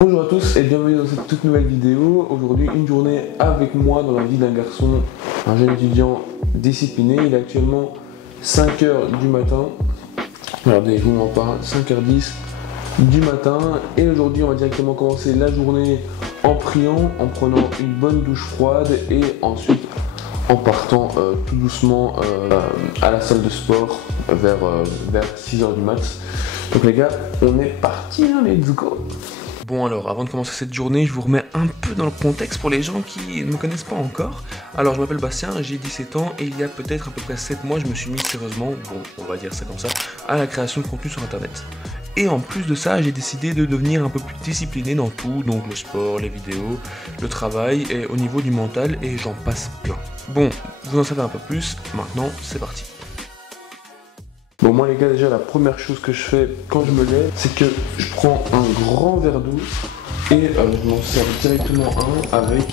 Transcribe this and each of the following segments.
Bonjour à tous et bienvenue dans cette toute nouvelle vidéo. Aujourd'hui, une journée avec moi dans la vie d'un garçon, un jeune étudiant discipliné. Il est actuellement 5h du matin. Regardez, je vous en parle, 5h10 du matin. Et aujourd'hui, on va directement commencer la journée en priant, en prenant une bonne douche froide et ensuite en partant tout doucement à la salle de sport vers 6h du mat. Donc les gars, on est parti, hein, let's go! Bon alors, avant de commencer cette journée, je vous remets un peu dans le contexte pour les gens qui ne me connaissent pas encore. Alors, je m'appelle Bastien, j'ai 17 ans et il y a peut-être à peu près 7 mois, je me suis mis sérieusement, bon, on va dire ça comme ça, à la création de contenu sur internet. Et en plus de ça, j'ai décidé de devenir un peu plus discipliné dans tout, donc le sport, les vidéos, le travail et au niveau du mental et j'en passe plein. Bon, vous en savez un peu plus, maintenant c'est parti. Bon, moi les gars, déjà la première chose que je fais quand je me lève, c'est que je prends un grand verre d'eau et je m'en sers directement un avec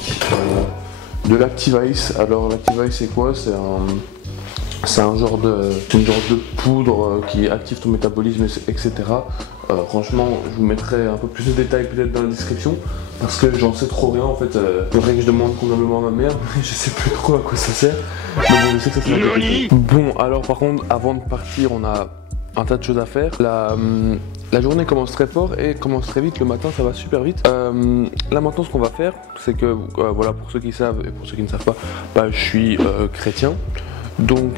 de l'Activ-Ice. Alors l'Activ-Ice c'est quoi? C'est une genre de poudre qui active ton métabolisme, etc. Franchement, je vous mettrai un peu plus de détails peut-être dans la description parce que j'en sais trop rien en fait. Faudrait que je demande convenablement à ma mère, mais je sais plus trop à quoi ça sert. Mais bon, je sais que ça sert. Bon, alors par contre, avant de partir, on a un tas de choses à faire. La journée commence très fort et commence très vite. Le matin, ça va super vite. Là maintenant, ce qu'on va faire, c'est que voilà, pour ceux qui savent et pour ceux qui ne savent pas, je suis chrétien. Donc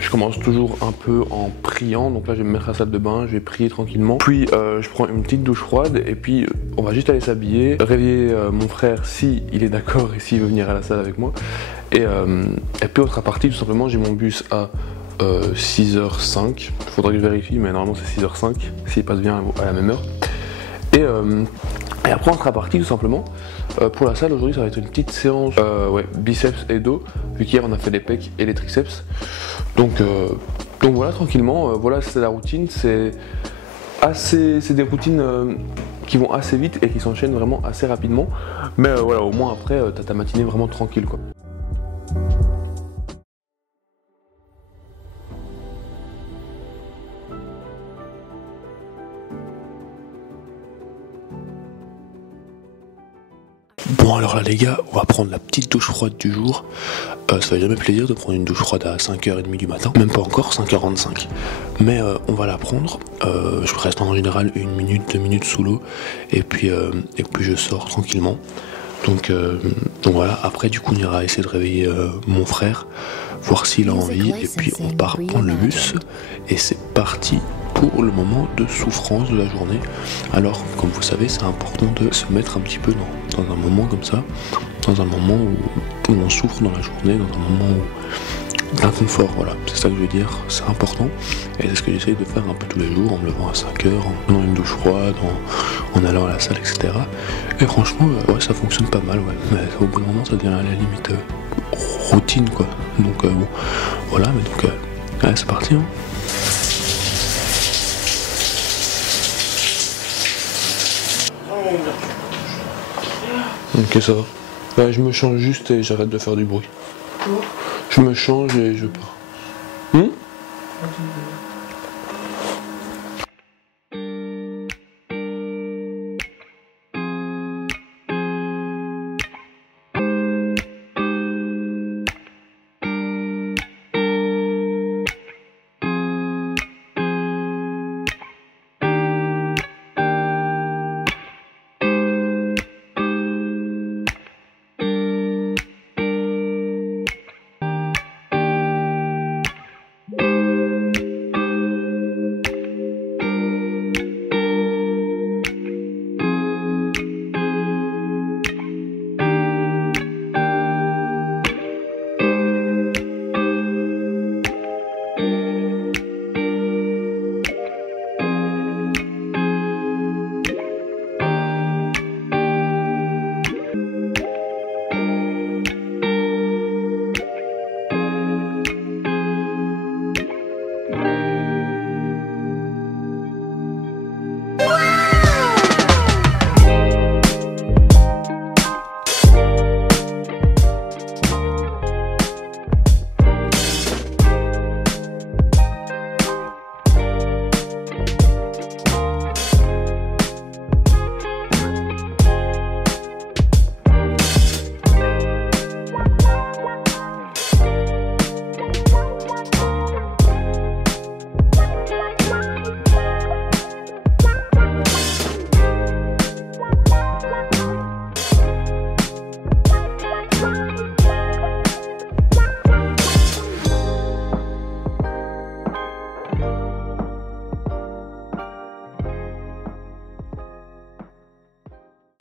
je commence toujours un peu en priant, donc là je vais me mettre à la salle de bain, je vais prier tranquillement. Puis je prends une petite douche froide et puis on va juste aller s'habiller, réveiller mon frère si il est d'accord et s'il veut venir à la salle avec moi. Et puis on sera parti, tout simplement, j'ai mon bus à 6h05, il faudra que je vérifie mais normalement c'est 6h05, s'il passe bien à la même heure. Et après on sera parti tout simplement. Pour la salle aujourd'hui ça va être une petite séance biceps et dos, vu qu'hier on a fait les pecs et les triceps. Donc voilà, tranquillement, voilà, c'est la routine, c'est des routines qui vont assez vite et qui s'enchaînent vraiment assez rapidement. Mais voilà, au moins après t'as ta matinée vraiment tranquille quoi. Bon alors là les gars, on va prendre la petite douche froide du jour. Ça fait jamais plaisir de prendre une douche froide à 5h30 du matin, même pas encore, 5h25. Mais on va la prendre, je reste en général 1 minute, 2 minutes sous l'eau, et puis je sors tranquillement. Donc voilà, après du coup on ira essayer de réveiller mon frère, voir s'il a envie, et puis on part prendre le bus, et c'est parti pour le moment de souffrance de la journée. Alors, comme vous savez, c'est important de se mettre un petit peu dans un moment comme ça, dans un moment où on souffre dans la journée, dans un moment d'inconfort, voilà, c'est ça que je veux dire, c'est important, et c'est ce que j'essaye de faire un peu tous les jours, en me levant à 5h, en prenant une douche froide, en allant à la salle, etc. Et franchement, ouais, ça fonctionne pas mal, ouais, mais au bout d'un moment, ça devient à la limite routine, quoi, donc bon, voilà, mais donc, ouais, c'est parti, hein. Ok, ça va. Je me change juste et j'arrête de faire du bruit. Je me change et je pars.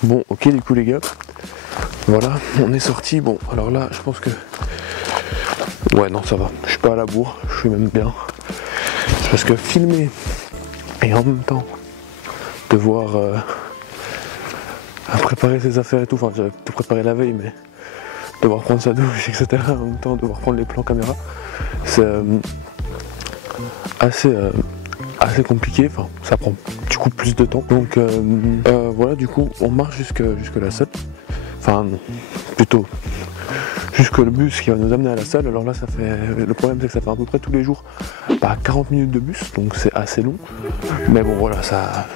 Bon, ok, du coup les gars, voilà, on est sorti. Bon, alors là, je pense que... Ouais, non, ça va, je suis pas à la bourre, je suis même bien. Parce que filmer et en même temps devoir préparer ses affaires et tout, enfin j'avais tout préparé la veille, mais devoir prendre sa douche, etc. En même temps, devoir prendre les plans caméra, c'est assez compliqué, enfin ça prend du coup plus de temps. Donc voilà, du coup on marche jusque la salle, enfin non, plutôt jusque le bus qui va nous amener à la salle. Alors là ça fait, le problème c'est que ça fait à peu près tous les jours 40 minutes de bus, donc c'est assez long, mais bon voilà, ça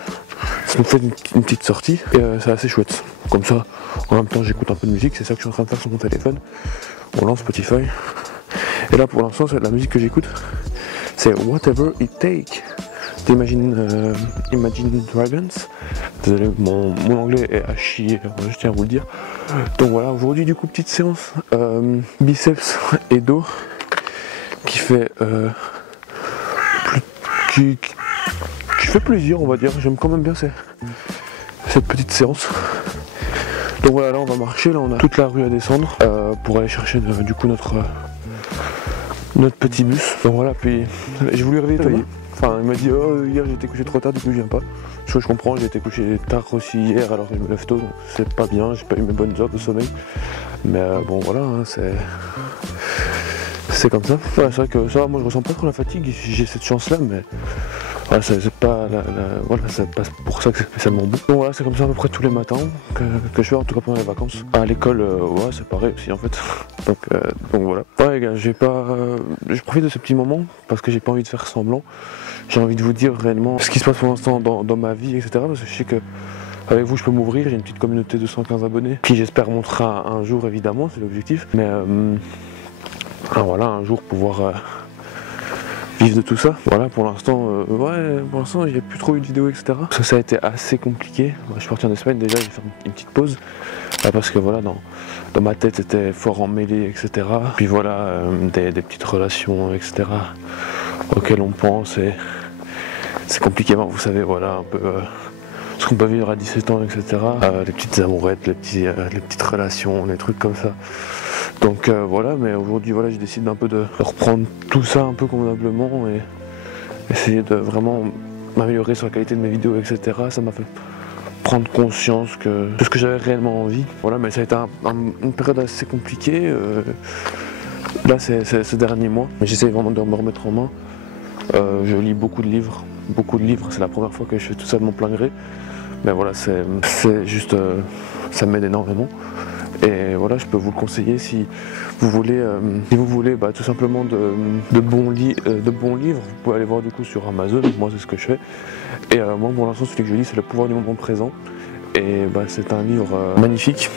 nous fait une petite sortie et c'est assez chouette. Comme ça, en même temps j'écoute un peu de musique, c'est ça que je suis en train de faire sur mon téléphone. On lance Spotify et là pour l'instant c'est la musique que j'écoute, c'est Whatever It Take d'Imagine Dragons. Désolé, mon anglais est à chier, je tiens à vous le dire. Donc voilà, aujourd'hui du coup petite séance biceps et dos qui fait qui fait plaisir, on va dire. J'aime quand même bien cette petite séance. Donc voilà, là on va marcher, là on a toute la rue à descendre pour aller chercher du coup notre petit bus. Donc voilà, puis j'ai voulu réveiller. Enfin, il m'a dit oh hier j'ai été couché trop tard, du coup je viens pas. Je comprends, j'ai été couché tard aussi hier alors que je me lève tôt, donc c'est pas bien, j'ai pas eu mes bonnes heures de sommeil. Mais bon voilà, hein, c'est comme ça. Voilà, c'est vrai que ça, moi je ressens pas trop la fatigue, j'ai cette chance là, mais voilà, c'est pas voilà, c'est pas pour ça que c'est spécialement bon. Donc voilà, c'est comme ça à peu près tous les matins que je fais, en tout cas pendant les vacances. À l'école, ouais, c'est pareil aussi en fait. donc voilà. Ouais les gars, je profite de ce petit moment parce que j'ai pas envie de faire semblant. J'ai envie de vous dire réellement ce qui se passe pour l'instant dans ma vie, etc. Parce que je sais que avec vous je peux m'ouvrir, j'ai une petite communauté de 115 abonnés qui j'espère montera un jour évidemment, c'est l'objectif. Mais voilà, un jour pouvoir vivre de tout ça. Voilà, pour l'instant, j'ai plus trop eu de vidéos, etc. Ça a été assez compliqué. Je suis parti en Espagne déjà, j'ai fait une petite pause. Parce que voilà, dans ma tête c'était fort emmêlé, etc. Puis voilà, des petites relations, etc. auxquelles on pense et c'est compliqué, vous savez, voilà, un peu ce qu'on peut vivre à 17 ans, etc. Les petites amourettes, les petites relations, les trucs comme ça. Donc voilà, mais aujourd'hui voilà, j'ai décidé un peu de reprendre tout ça un peu convenablement et essayer de vraiment m'améliorer sur la qualité de mes vidéos, etc. Ça m'a fait prendre conscience de ce que j'avais réellement envie. Voilà, mais ça a été une période assez compliquée. Là, c'est ces derniers mois. Mais j'essaie vraiment de me remettre en main. Je lis beaucoup de livres. C'est la première fois que je fais tout ça de mon plein gré. Mais voilà, c'est juste, ça m'aide énormément. Et voilà, je peux vous le conseiller si vous voulez, tout simplement de bons livres. Vous pouvez aller voir du coup sur Amazon. Moi, c'est ce que je fais. Et moi, pour l'instant, celui que je lis, c'est Le pouvoir du moment présent. Et c'est un livre magnifique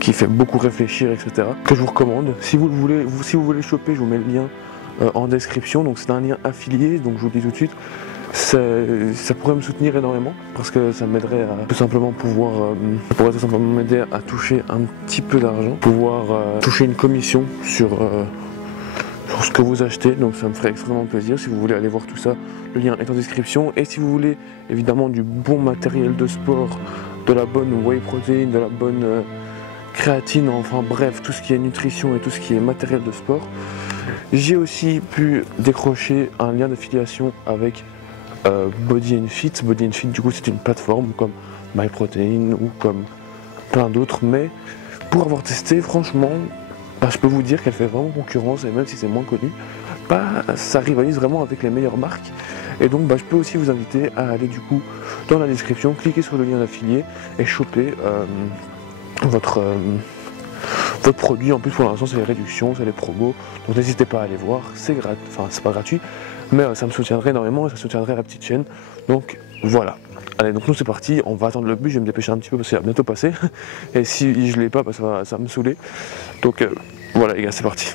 qui fait beaucoup réfléchir, etc. Que je vous recommande. Si vous voulez choper, je vous mets le lien en description. Donc c'est un lien affilié. Donc je vous le dis tout de suite. Ça pourrait me soutenir énormément parce que ça m'aiderait à tout simplement m'aider à toucher un petit peu d'argent, pouvoir toucher une commission sur ce que vous achetez, donc ça me ferait extrêmement plaisir. Si vous voulez aller voir tout ça, le lien est en description. Et si vous voulez évidemment du bon matériel de sport, de la bonne whey protein, de la bonne créatine, enfin bref, tout ce qui est nutrition et tout ce qui est matériel de sport, j'ai aussi pu décrocher un lien d'affiliation avec Body & Fit. Body & Fit, du coup, c'est une plateforme comme MyProtein ou comme plein d'autres, mais pour avoir testé, franchement, je peux vous dire qu'elle fait vraiment concurrence, et même si c'est moins connu, ça rivalise vraiment avec les meilleures marques. Et donc, je peux aussi vous inviter à aller du coup dans la description, cliquer sur le lien d'affilié et choper votre produit. En plus, pour l'instant, c'est les réductions, c'est les promos, donc n'hésitez pas à aller voir. C'est pas gratuit, mais ça me soutiendrait énormément et ça soutiendrait la petite chaîne. Donc voilà. Allez, donc nous c'est parti, on va attendre le bus, je vais me dépêcher un petit peu parce qu'il va bientôt passer. Et si je l'ai pas, ça va me saouler. Donc voilà les gars, c'est parti.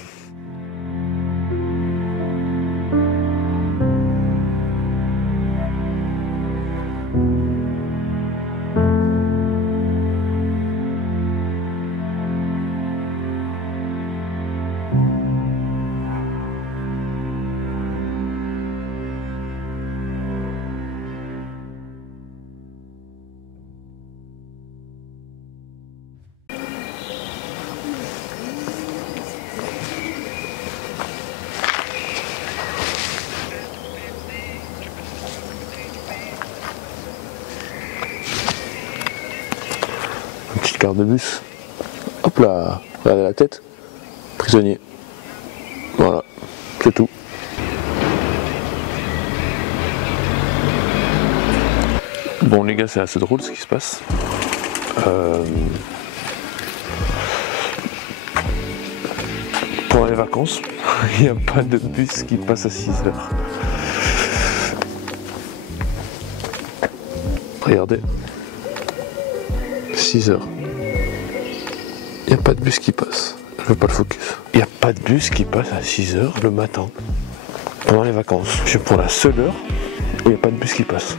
carte de bus. Hop là, regardez la tête. Prisonnier. Voilà, c'est tout. Bon les gars, c'est assez drôle ce qui se passe. Pendant les vacances, il n'y a pas de bus qui passe à 6 heures. Regardez. 6 heures. Il n'y a pas de bus qui passe. Je veux pas le focus. Il n'y a pas de bus qui passe à 6 heures le matin. Pendant les vacances. Je pour la seule heure où il n'y a pas de bus qui passe.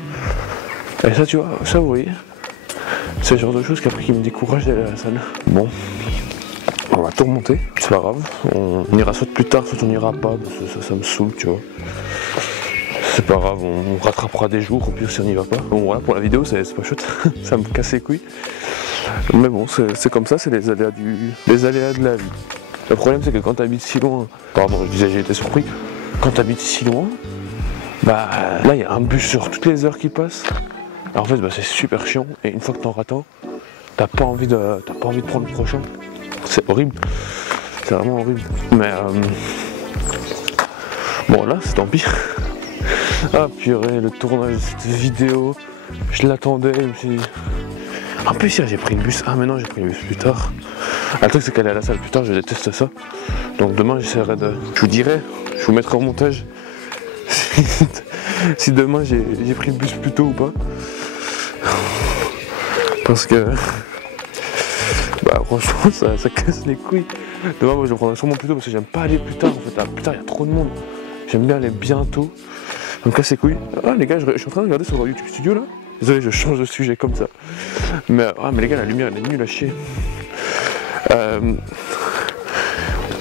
Et ça tu vois, ça vous voyez, c'est le genre de choses qu'après qui me décourage d'aller à la salle. Bon, on va tout remonter, c'est pas grave, on ira soit plus tard, soit on ira pas, parce que ça me saoule, tu vois. C'est pas grave, on rattrapera des jours, au pire si on n'y va pas. Bon voilà, pour la vidéo c'est pas chouette, ça me casse les couilles. Mais bon, c'est comme ça, c'est les aléas de la vie. Le problème c'est que quand t'habites si loin, pardon je disais j'ai été surpris, quand t'habites si loin, bah là il y a un bus sur toutes les heures qui passe. Alors en fait bah, c'est super chiant et une fois que t'en rates un, t'as pas envie de prendre le prochain. C'est horrible. C'est vraiment horrible. Mais bon là c'est tant pis. Ah purée, le tournage de cette vidéo, je l'attendais, je me suis dit. En plus hier j'ai pris le bus. Ah mais non j'ai pris le bus plus tard. Ah, le truc c'est qu'aller à la salle plus tard, je déteste ça. Donc demain j'essaierai de. Je vous dirai, je vous mettrai au montage si demain j'ai pris le bus plus tôt ou pas. Parce que bah franchement ça casse les couilles. Demain moi je le prendrai sûrement plus tôt parce que j'aime pas aller plus tard en fait. Plus tard il y a trop de monde. J'aime bien aller bientôt. Ça me casse les couilles. Ah les gars, je suis en train de regarder sur YouTube Studio là. Désolé, je change de sujet comme ça. Mais les gars, la lumière elle est nulle à chier.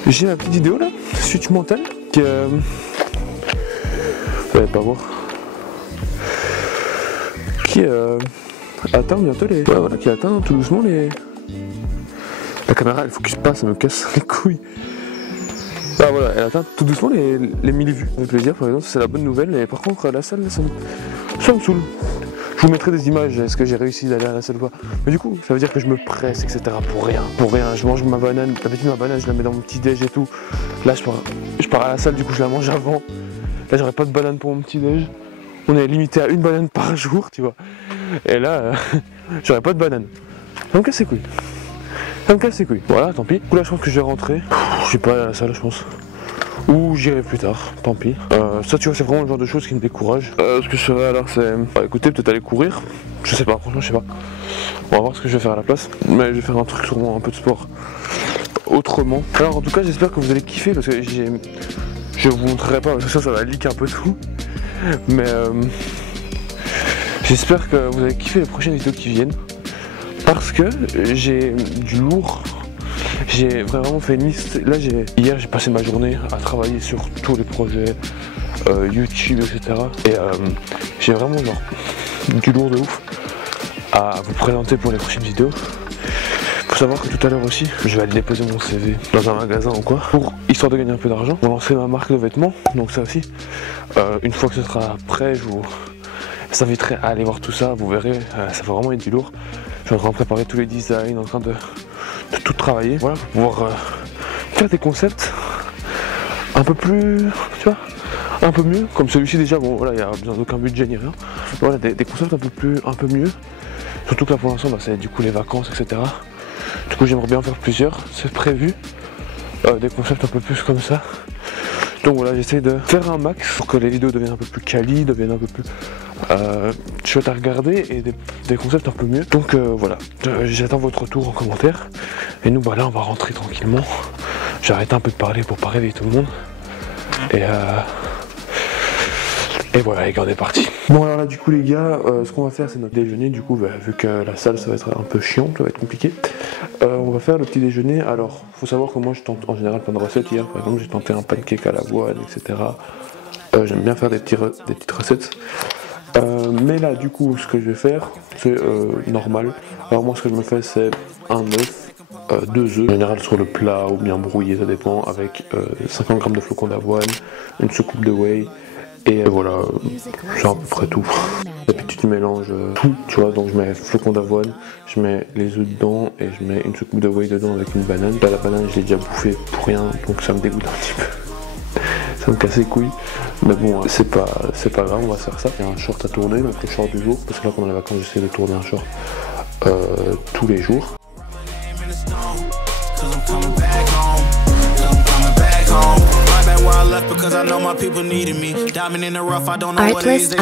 J'ai ma petite vidéo là, switch mental, qui vous allez pas voir. Qui atteint bientôt les. Ouais, voilà, qui atteint tout doucement les. La caméra elle focus pas, ça me casse les couilles. Ah voilà, elle atteint tout doucement les 1000 vues. Ça fait plaisir, par exemple, c'est la bonne nouvelle. Et par contre, la salle, ça me saoule. Je vous mettrai des images, est-ce que j'ai réussi d'aller à la salle ou pas. Mais du coup, ça veut dire que je me presse, etc. Pour rien. Je mange ma banane, d'habitude ma banane, je la mets dans mon petit déj et tout. Là, je pars à la salle, du coup, je la mange avant. Là, j'aurais pas de banane pour mon petit déj. On est limité à une banane par jour, tu vois. Et là, j'aurais pas de banane. Ça me casse les couilles. Ça me casse les couilles. Voilà, tant pis. Du coup, là, je pense que je vais rentrer. Je suis pas allé à la salle, je pense. Ou j'irai plus tard, tant pis. Ça tu vois c'est vraiment le genre de choses qui me décourage. Ce que je ferai alors c'est... écoutez, peut-être aller courir. Je sais pas, franchement je sais pas. On va voir ce que je vais faire à la place. Mais je vais faire un truc sûrement un peu de sport autrement. Alors en tout cas j'espère que vous allez kiffer parce que je vous montrerai pas parce que ça va leak un peu tout. Mais j'espère que vous allez kiffer les prochaines vidéos qui viennent. Parce que j'ai du lourd. J'ai vraiment fait une liste. Là, hier, j'ai passé ma journée à travailler sur tous les projets YouTube, etc. Et j'ai vraiment genre du lourd de ouf à vous présenter pour les prochaines vidéos. Faut savoir que tout à l'heure aussi, je vais aller déposer mon CV dans un magasin ou quoi, histoire de gagner un peu d'argent, pour lancer ma marque de vêtements. Donc ça aussi, une fois que ce sera prêt, je vous inviterai à aller voir tout ça. Vous verrez, ça va vraiment être du lourd. Je suis en train de préparer tous les designs, en train de tout travailler, voilà, pour pouvoir faire des concepts un peu plus, tu vois, un peu mieux, comme celui-ci déjà, bon voilà, il n'y a besoin d'aucun budget ni rien, voilà, des concepts un peu mieux, surtout que là pour l'instant, bah, c'est du coup les vacances, etc. Du coup j'aimerais bien en faire plusieurs, c'est prévu, des concepts un peu plus comme ça. Donc voilà, j'essaie de faire un max pour que les vidéos deviennent un peu plus quali, deviennent un peu plus chouettes à regarder et des concepts un peu mieux. Donc voilà, j'attends votre retour en commentaire. Et nous, bah là, on va rentrer tranquillement. J'arrête un peu de parler pour pas réveiller tout le monde. Et voilà, les gars, on est parti. Bon alors là du coup les gars, ce qu'on va faire c'est notre déjeuner. Du coup bah, vu que la salle ça va être un peu chiant, ça va être compliqué, on va faire le petit déjeuner. Alors faut savoir que moi je tente en général plein de recettes. Hier par exemple j'ai tenté un pancake à l'avoine, etc. J'aime bien faire des petites recettes. Mais là du coup ce que je vais faire c'est normal. Alors moi ce que je me fais c'est un œuf, 2 œufs, en général sur le plat ou bien brouillé, ça dépend, avec 50 g de flocons d'avoine, une soucoupe de whey Et voilà, c'est à peu près tout. Et puis tu mélanges tout, tu vois, donc je mets flocons d'avoine, je mets les œufs dedans et je mets une soucoupe de whey dedans avec une banane. Là, la banane, je l'ai déjà bouffée pour rien, donc ça me dégoûte un petit peu. Ça me casse les couilles. Mais bon, c'est pas grave, on va faire ça. Il y a un short à tourner, donc le short du jour, parce que là, pendant les vacances, j'essaie de tourner un short tous les jours. Artlist.io.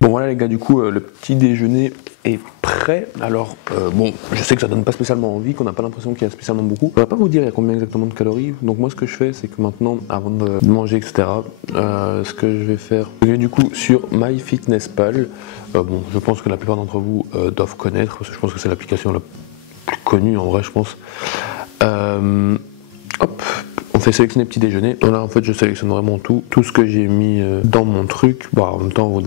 Bon voilà les gars, du coup le petit déjeuner est prêt. Alors bon, je sais que ça donne pas spécialement envie, qu'on n'a pas l'impression qu'il y a spécialement beaucoup. Je ne vais pas vous dire il y a combien exactement de calories. Donc moi ce que je fais, c'est que maintenant, avant de manger etc, ce que je vais faire, je vais du coup sur MyFitnessPal. Bon, je pense que la plupart d'entre vous doivent connaître, parce que je pense que c'est l'application la plus connue en vrai, je pense. Hop, on fait sélectionner petit déjeuner. Là en fait je sélectionne vraiment tout ce que j'ai mis dans mon truc. Bon, en même temps vous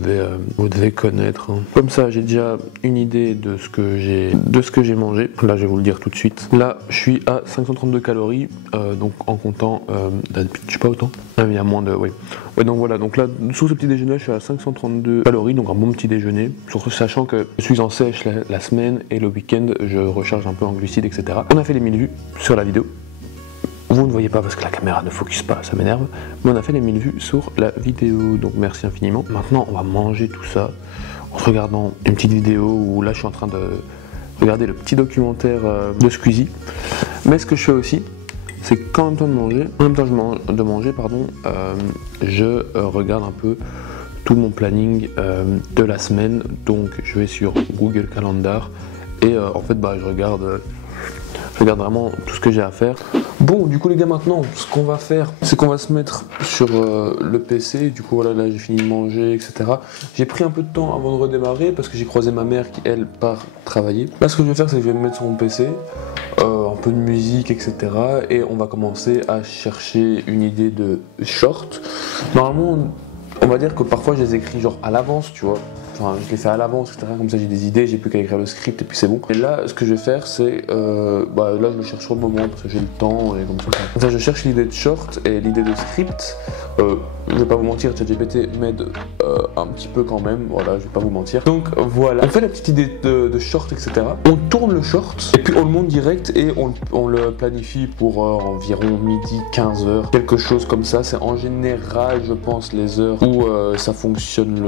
devez connaître, hein. Comme ça j'ai déjà une idée de ce que j'ai mangé. Là je vais vous le dire tout de suite. Là je suis à 532 calories, donc en comptant, je suis pas autant. Ah, il y a moins de, oui. Ouais, donc voilà, donc là sur ce petit déjeuner je suis à 532 calories, donc un bon petit déjeuner. Surtout sachant que je suis en sèche la semaine et le week-end je recharge un peu en glucides etc. On a fait les 1000 vues sur la vidéo. Vous ne voyez pas parce que la caméra ne focus pas, ça m'énerve, mais on a fait les 1000 vues sur la vidéo, donc merci infiniment. Maintenant on va manger tout ça en regardant une petite vidéo où là je suis en train de regarder le petit documentaire de Squeezie. Mais ce que je fais aussi, c'est qu'en même temps de manger, je regarde un peu tout mon planning de la semaine. Donc je vais sur Google Calendar et en fait je regarde vraiment tout ce que j'ai à faire. Bon, du coup les gars, maintenant ce qu'on va faire, c'est qu'on va se mettre sur le PC. Du coup voilà, là j'ai fini de manger etc. J'ai pris un peu de temps avant de redémarrer parce que j'ai croisé ma mère qui elle part travailler. Là ce que je vais faire, c'est que je vais me mettre sur mon PC, un peu de musique etc. Et on va commencer à chercher une idée de short. Normalement on va dire que parfois je les écris genre à l'avance, tu vois. Enfin, je les fais à l'avance, etc. Comme ça, j'ai des idées, j'ai plus qu'à écrire le script et puis c'est bon. Et là, ce que je vais faire, c'est. Là, je le cherche sur le moment parce que j'ai le temps et comme ça. Comme ça, je cherche l'idée de short et l'idée de script. Je vais pas vous mentir, ChatGPT m'aide un petit peu quand même. Voilà, je vais pas vous mentir. Donc voilà, on fait la petite idée de short, etc. On tourne le short et puis on le monte direct et on le planifie pour environ midi, 15h, quelque chose comme ça. C'est en général, je pense, les heures où ça fonctionne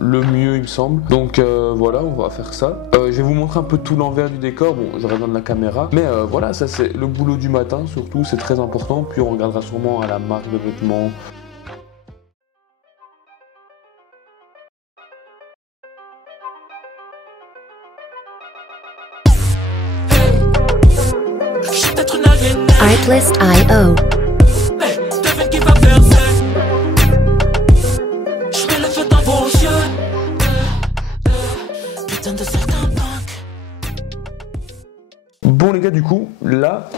le mieux, il me semble. Donc voilà, on va faire ça. Je vais vous montrer un peu tout l'envers du décor. Bon, je regarde la caméra, mais voilà, ça c'est le boulot du matin surtout, c'est très important. Puis on regardera sûrement à la marque de vêtements. Artlist.io. Bon les gars, du coup, là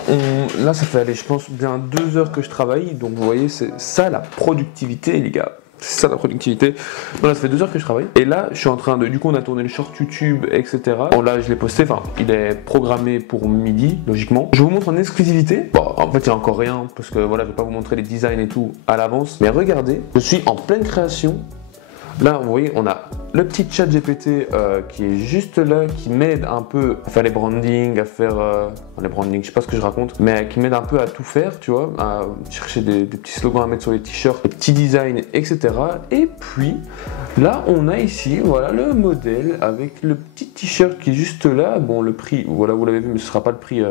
ça fait aller, je pense, bien 2 heures que je travaille. Donc vous voyez, c'est ça la productivité les gars. C'est ça la productivité. Voilà, ça fait 2 heures que je travaille. Et là, je suis en train de... Du coup, on a tourné le short YouTube, etc. Bon, là, je l'ai posté. Enfin, il est programmé pour midi, logiquement. Je vous montre en exclusivité. Bon, en fait, il n'y a encore rien. Parce que voilà, je ne vais pas vous montrer les designs et tout à l'avance. Mais regardez, je suis en pleine création. Là, vous voyez, on a le petit chat GPT qui est juste là, qui m'aide un peu à faire les brandings, à faire les brandings, je sais pas ce que je raconte, mais qui m'aide un peu à tout faire, tu vois, à chercher des petits slogans à mettre sur les t-shirts, des petits designs, etc. Et puis, là, on a ici, voilà, le modèle avec le petit t-shirt qui est juste là. Bon, le prix, voilà, vous l'avez vu, mais ce sera pas le prix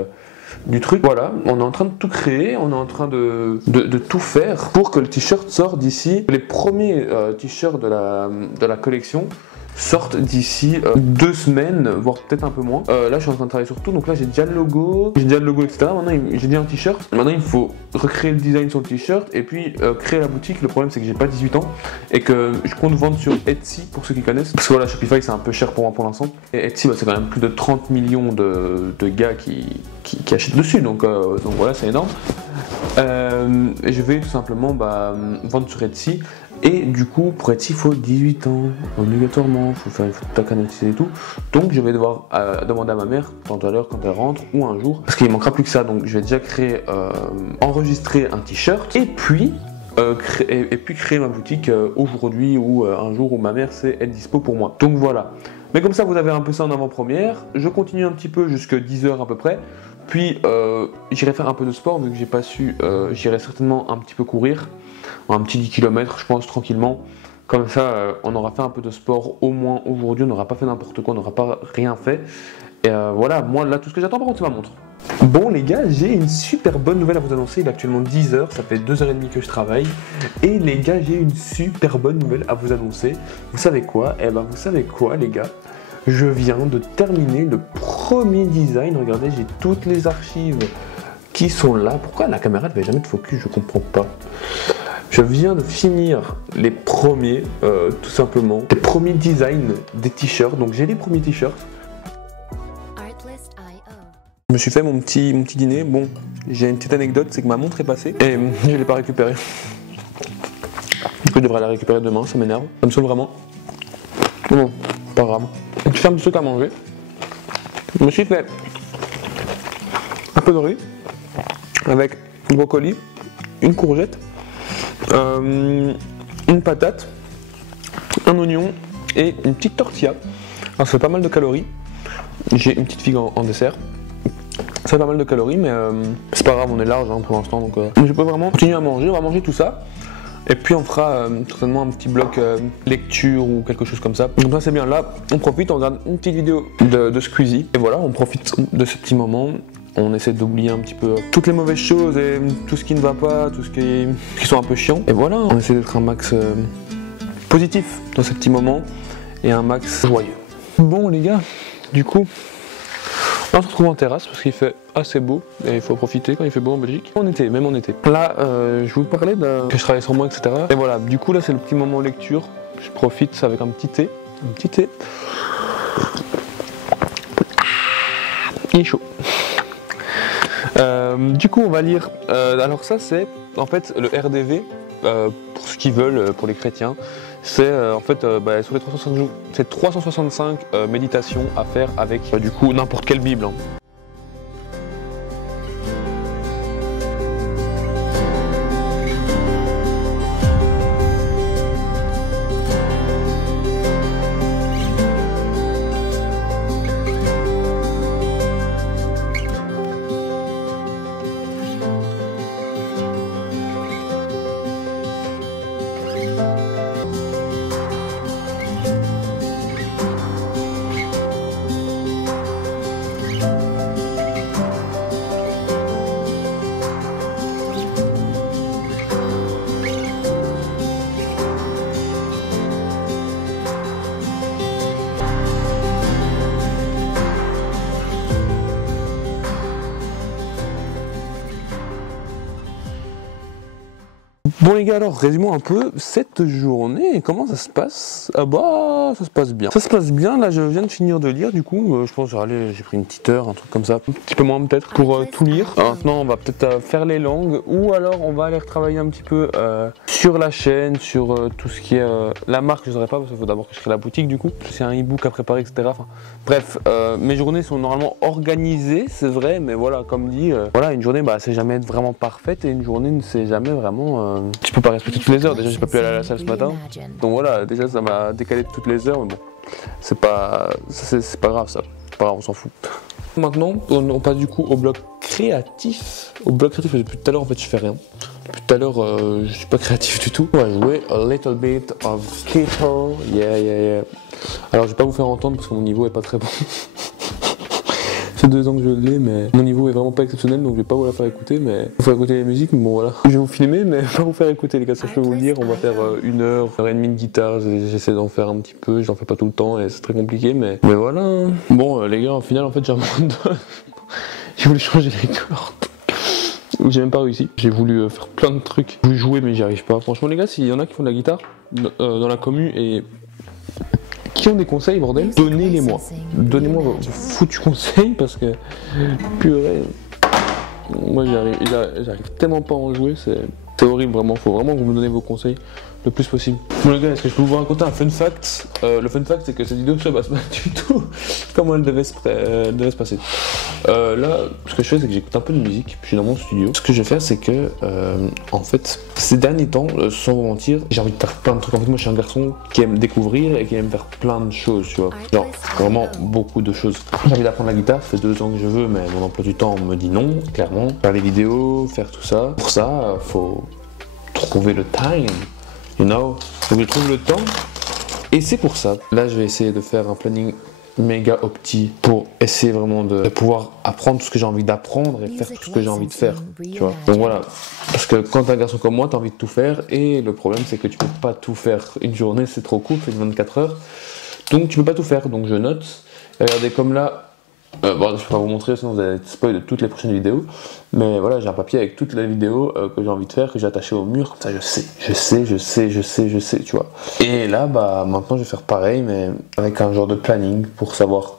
du truc. Voilà, on est en train de tout créer, on est en train de tout faire pour que le t-shirt sorte d'ici. Les premiers t-shirts de la collection sortent d'ici 2 semaines, voire peut-être un peu moins. Là, je suis en train de travailler sur tout, donc là, j'ai déjà le logo, etc. Maintenant, j'ai déjà un t-shirt. Maintenant, il faut recréer le design sur le t-shirt et puis créer la boutique. Le problème, c'est que j'ai pas 18 ans et que je compte vendre sur Etsy, pour ceux qui connaissent. Parce que voilà, Shopify, c'est un peu cher pour moi pour l'instant. Et Etsy, c'est quand même plus de 30 millions de gars qui achètent dessus, donc voilà, c'est énorme. Je vais tout simplement vendre sur Etsy Et du coup, pour être ici, il faut 18 ans, obligatoirement, il faut ta carte d'identité et tout. Donc je vais devoir demander à ma mère tout à l'heure quand elle rentre ou un jour, parce qu'il ne manquera plus que ça. Donc je vais déjà enregistrer un t-shirt et puis créer ma boutique aujourd'hui ou un jour où ma mère sait être dispo pour moi. Donc voilà. Mais comme ça, vous avez un peu ça en avant-première. Je continue un petit peu jusqu'à 10h à peu près. Puis j'irai faire un peu de sport vu que j'ai pas su. J'irai certainement un petit peu courir. Un petit 10 km, je pense, tranquillement. Comme ça, on aura fait un peu de sport au moins aujourd'hui. On n'aura pas fait n'importe quoi, on n'aura pas rien fait. Et voilà, moi là, tout ce que j'attends par contre, c'est ma montre. Bon les gars, j'ai une super bonne nouvelle à vous annoncer. Il est actuellement 10h, ça fait 2h30 que je travaille. Et les gars, j'ai une super bonne nouvelle à vous annoncer. Vous savez quoi? Eh ben vous savez quoi les gars? Je viens de terminer le premier design. Regardez, j'ai toutes les archives qui sont là. Pourquoi la caméra ne fait jamais de focus? Je comprends pas. Je viens de finir les premiers, tout simplement, les premiers designs des t-shirts. Donc j'ai les premiers t-shirts. Je me suis fait mon petit dîner. Bon, j'ai une petite anecdote, c'est que ma montre est passée et je ne l'ai pas récupérée. Du coup, je devrais la récupérer demain, ça m'énerve. Ça me saoule vraiment. Bon, pas grave. Je fais un petit truc à manger. Je me suis fait un peu de riz avec du brocoli, une courgette, une patate, un oignon et une petite tortilla. Alors ça fait pas mal de calories. J'ai une petite figue en dessert. Ça fait pas mal de calories, mais c'est pas grave, on est large hein, pour l'instant. Donc je peux vraiment continuer à manger. On va manger tout ça. Et puis on fera certainement un petit bloc lecture ou quelque chose comme ça. Donc ça c'est bien. Là, on profite, on regarde une petite vidéo de Squeezie. Et voilà, on profite de ce petit moment. On essaie d'oublier un petit peu toutes les mauvaises choses et tout ce qui ne va pas, tout ce qui sont un peu chiants. Et voilà, on essaie d'être un max positif dans ces petits moments et un max joyeux. Bon les gars, du coup, on se retrouve en terrasse parce qu'il fait assez beau et il faut profiter quand il fait beau en Belgique. En été, même en été. Là, je vous parlais que je travaille sur moi, etc. Et voilà, du coup là c'est le petit moment lecture. Je profite avec un petit thé. Un petit thé. Il est chaud. Du coup on va lire, alors ça c'est en fait le RDV, pour ceux qui veulent, pour les chrétiens, c'est en fait sur les 365 méditations à faire avec du coup n'importe quelle Bible. Hein. Bon les gars, alors résumons un peu cette journée, comment ça se passe? Ah bah ça se passe bien. Ça se passe bien, là je viens de finir de lire du coup, je pense j'ai pris une petite heure, un truc comme ça, un petit peu moins peut-être, pour tout lire. Alors, maintenant on va peut-être faire les langues, ou alors on va aller retravailler un petit peu sur la chaîne, sur tout ce qui est la marque, je ne saurais pas parce qu'il faut d'abord que je crée la boutique du coup, c'est un e-book à préparer etc. Enfin, bref, mes journées sont normalement organisées, c'est vrai, mais voilà, comme dit, voilà, une journée c'est jamais vraiment parfaite et une journée ne sait jamais vraiment... Je peux pas respecter toutes les heures, déjà j'ai pas pu aller à la salle ce matin, donc voilà, déjà ça m'a décalé de toutes les heures, mais bon, c'est pas grave ça, c'est pas grave, on s'en fout. Maintenant, on passe du coup au bloc créatif. Au bloc créatif, depuis tout à l'heure en fait je fais rien. Depuis tout à l'heure je suis pas créatif du tout. On va jouer a little bit of guitar, yeah. Alors je vais pas vous faire entendre parce que mon niveau est pas très bon. Ça fait 2 ans que je l'ai, mais mon niveau est vraiment pas exceptionnel, donc je vais pas vous la faire écouter, mais vous faire écouter les musiques, mais bon voilà. Je vais vous filmer, mais pas vous faire écouter les gars, ça je peux vous le dire. On va faire 1 heure, 1h30 de guitare, j'essaie d'en faire un petit peu, j'en fais pas tout le temps et c'est très compliqué, mais voilà. Bon les gars, au final en fait j'ai j'ai voulu changer les cordes. J'ai même pas réussi, j'ai voulu faire plein de trucs, j'ai voulu jouer mais j'y arrive pas. Franchement les gars, s'il y en a qui font de la guitare dans la commu et qui ont des conseils, bordel, donnez-les-moi. Donnez-moi vos foutus conseils parce que, purée, moi j'arrive tellement pas à en jouer, c'est horrible vraiment. Faut vraiment que vous me donnez vos conseils. le plus possible. Bon les gars, est-ce que je peux vous raconter un fun fact? Le fun fact, c'est que cette vidéo ne se passe pas du tout comment elle devait se passer. Là, ce que je fais, c'est que j'écoute un peu de musique, je suis dans mon studio. Ce que je vais faire, c'est que, en fait, ces derniers temps, sans vous mentir, j'ai envie de faire plein de trucs. En fait, moi, je suis un garçon qui aime découvrir et qui aime faire plein de choses, tu vois. Genre, vraiment beaucoup de choses. J'ai envie d'apprendre la guitare, ça fait 2 ans que je veux, mais mon emploi du temps me dit non, clairement. Faire les vidéos, faire tout ça. Pour ça, faut trouver le time, you know. Faut que je trouve le temps. Et c'est pour ça, là, je vais essayer de faire un planning méga opti pour essayer vraiment de pouvoir apprendre tout ce que j'ai envie d'apprendre et faire tout ce que j'ai envie de faire, tu vois. Donc voilà, parce que quand t'es un garçon comme moi, t'as envie de tout faire et le problème c'est que tu peux pas tout faire. Une journée c'est trop court, c'est 24 heures, donc tu peux pas tout faire. Donc je note, et regardez comme là, bon, je vais pas vous montrer sinon vous allez être spoil de toutes les prochaines vidéos, mais voilà, j'ai un papier avec toutes les vidéos que j'ai envie de faire, que j'ai attaché au mur, comme ça je sais, tu vois. Et là, bah maintenant je vais faire pareil, mais avec un genre de planning pour savoir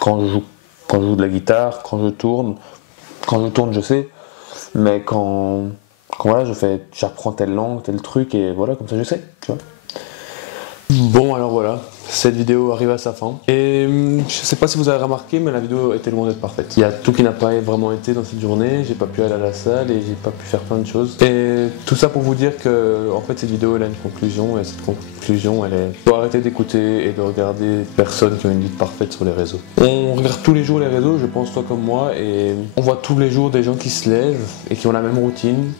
quand je joue de la guitare, quand je tourne je sais, mais quand voilà, j'apprends telle langue, tel truc, et voilà, comme ça je sais, tu vois. Bon alors voilà, cette vidéo arrive à sa fin et je sais pas si vous avez remarqué mais la vidéo était loin d'être parfaite. Il y a tout qui n'a pas vraiment été dans cette journée, j'ai pas pu aller à la salle et j'ai pas pu faire plein de choses. Et tout ça pour vous dire que en fait cette vidéo elle a une conclusion et cette conclusion elle est faut arrêter d'écouter et de regarder des personnes qui ont une vie parfaite sur les réseaux. On regarde tous les jours les réseaux, je pense toi comme moi, et on voit tous les jours des gens qui se lèvent et qui ont la même routine.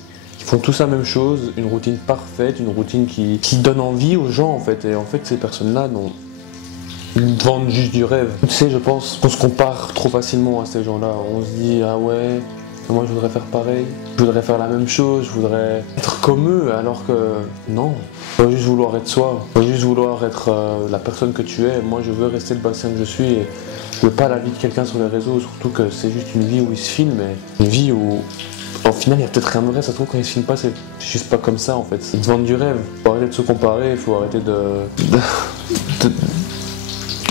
Font tous la même chose, une routine parfaite, une routine qui donne envie aux gens en fait. Et en fait ces personnes-là ils vendent juste du rêve. Tu sais, je pense qu'on se compare trop facilement à ces gens-là. On se dit ah ouais, moi je voudrais faire pareil, je voudrais faire la même chose, je voudrais être comme eux, alors que non. Il faut juste vouloir être soi, il faut juste vouloir être la personne que tu es. Moi je veux rester le patient que je suis et je veux pas la vie de quelqu'un sur les réseaux, surtout que c'est juste une vie où il se filme, et une vie où au final, il y a peut-être rien de vrai, ça se trouve quand ils se filment pas, c'est juste pas comme ça en fait. Ils te vendent du rêve. Faut arrêter de se comparer, faut arrêter de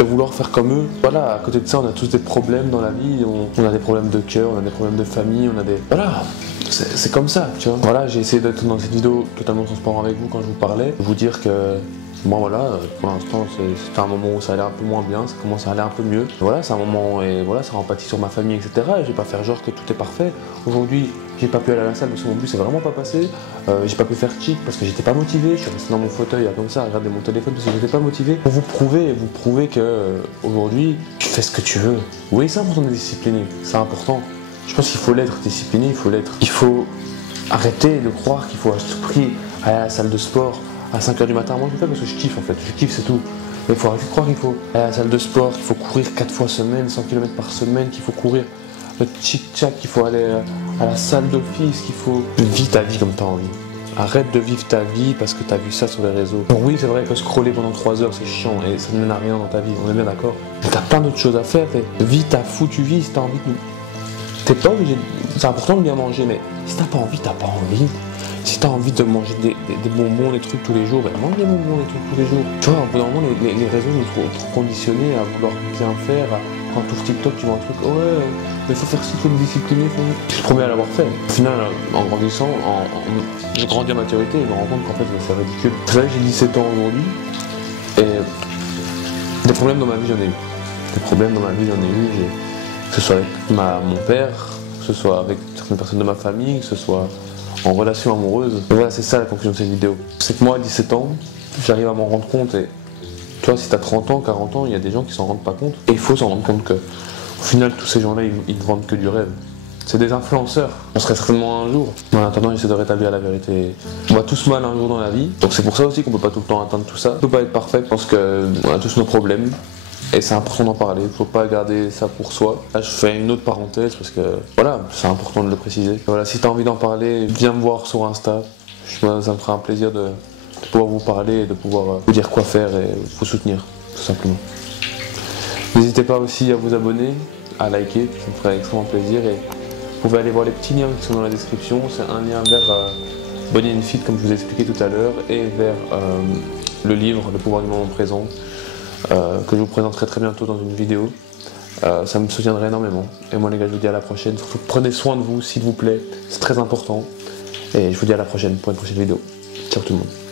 vouloir faire comme eux. Voilà, à côté de ça, on a tous des problèmes dans la vie, on a des problèmes de cœur, on a des problèmes de famille, on a des... Voilà, c'est comme ça, tu vois. Voilà, j'ai essayé d'être dans cette vidéo totalement transparent avec vous quand je vous parlais, vous dire que moi voilà, pour l'instant c'était un moment où ça allait un peu moins bien, ça commence à aller un peu mieux. Voilà, c'est un moment et voilà, ça empathie sur ma famille, etc. Et je vais pas faire genre que tout est parfait. Aujourd'hui, j'ai pas pu aller à la salle parce que mon but c'est vraiment pas passé. J'ai pas pu faire cheat parce que j'étais pas motivé. Je suis resté dans mon fauteuil comme ça à regarder mon téléphone parce que j'étais pas motivé. Pour vous prouver que aujourd'hui, tu fais ce que tu veux. Oui, c'est important d'être discipliné, c'est important. Je pense qu'il faut l'être discipliné, il faut l'être. Il faut arrêter de croire qu'il faut à tout prix aller à la salle de sport à 5h du matin. Moi je le fais parce que je kiffe en fait, je kiffe c'est tout. Mais il faut arrêter de croire qu'il faut aller à la salle de sport, qu'il faut courir 4 fois semaine, 100 km par semaine, qu'il faut courir le tic-tac, qu'il faut aller à la salle d'office, qu'il faut vivre ta vie comme tu as envie. Arrête de vivre ta vie parce que tu as vu ça sur les réseaux. Donc oui, c'est vrai que scroller pendant 3 heures c'est chiant et ça ne mène à rien dans ta vie, on est bien d'accord. Mais t'as plein d'autres choses à faire, vis ta foutue vie si t'as envie de... T'es pas obligé, c'est important de bien manger, mais si t'as pas envie, t'as pas envie. Si t'as envie de manger des bonbons, des trucs tous les jours, ben mange des bonbons, des trucs tous les jours. Tu vois, au bout d'un moment, les réseaux nous sont trop conditionnés à vouloir bien faire. Quand tu ouvres TikTok, tu vois un truc, oh ouais, mais faut faire ci, faut me discipliner, Je te promets à l'avoir fait. Au final, en grandissant, je grandis à maturité et je me rends compte qu'en fait, c'est ridicule. C'est vrai que j'ai 17 ans aujourd'hui et des problèmes dans ma vie, j'en ai eu. Des problèmes dans ma vie, j'en ai eu, que ce soit avec mon père, que ce soit avec certaines personnes de ma famille, que ce soit en relation amoureuse. Et voilà, c'est ça la conclusion de cette vidéo. C'est que moi, à 17 ans, j'arrive à m'en rendre compte et tu vois, si t'as 30 ans, 40 ans, il y a des gens qui s'en rendent pas compte. Et il faut s'en rendre compte que, au final, tous ces gens-là, ils te vendent que du rêve. C'est des influenceurs. On serait certainement un jour. Mais en attendant, j'essaie de rétablir la vérité. On va tous mal un jour dans la vie. Donc c'est pour ça aussi qu'on peut pas tout le temps atteindre tout ça. On peut pas être parfait parce qu'on a tous nos problèmes. Et c'est important d'en parler, faut pas garder ça pour soi. Là je fais une autre parenthèse parce que voilà, c'est important de le préciser. Voilà, si t'as envie d'en parler, viens me voir sur Insta. Ça me fera un plaisir de pouvoir vous parler et de pouvoir vous dire quoi faire et vous soutenir, tout simplement. N'hésitez pas aussi à vous abonner, à liker, ça me ferait extrêmement plaisir. Et vous pouvez aller voir les petits liens qui sont dans la description. C'est un lien vers Bonnie and Fit, comme je vous ai expliqué tout à l'heure, et vers le livre Le pouvoir du moment présent. Que je vous présenterai très bientôt dans une vidéo. Ça me soutiendrait énormément. Et moi les gars, je vous dis à la prochaine. Surtout prenez soin de vous s'il vous plaît, c'est très important. Et je vous dis à la prochaine pour une prochaine vidéo. Ciao tout le monde.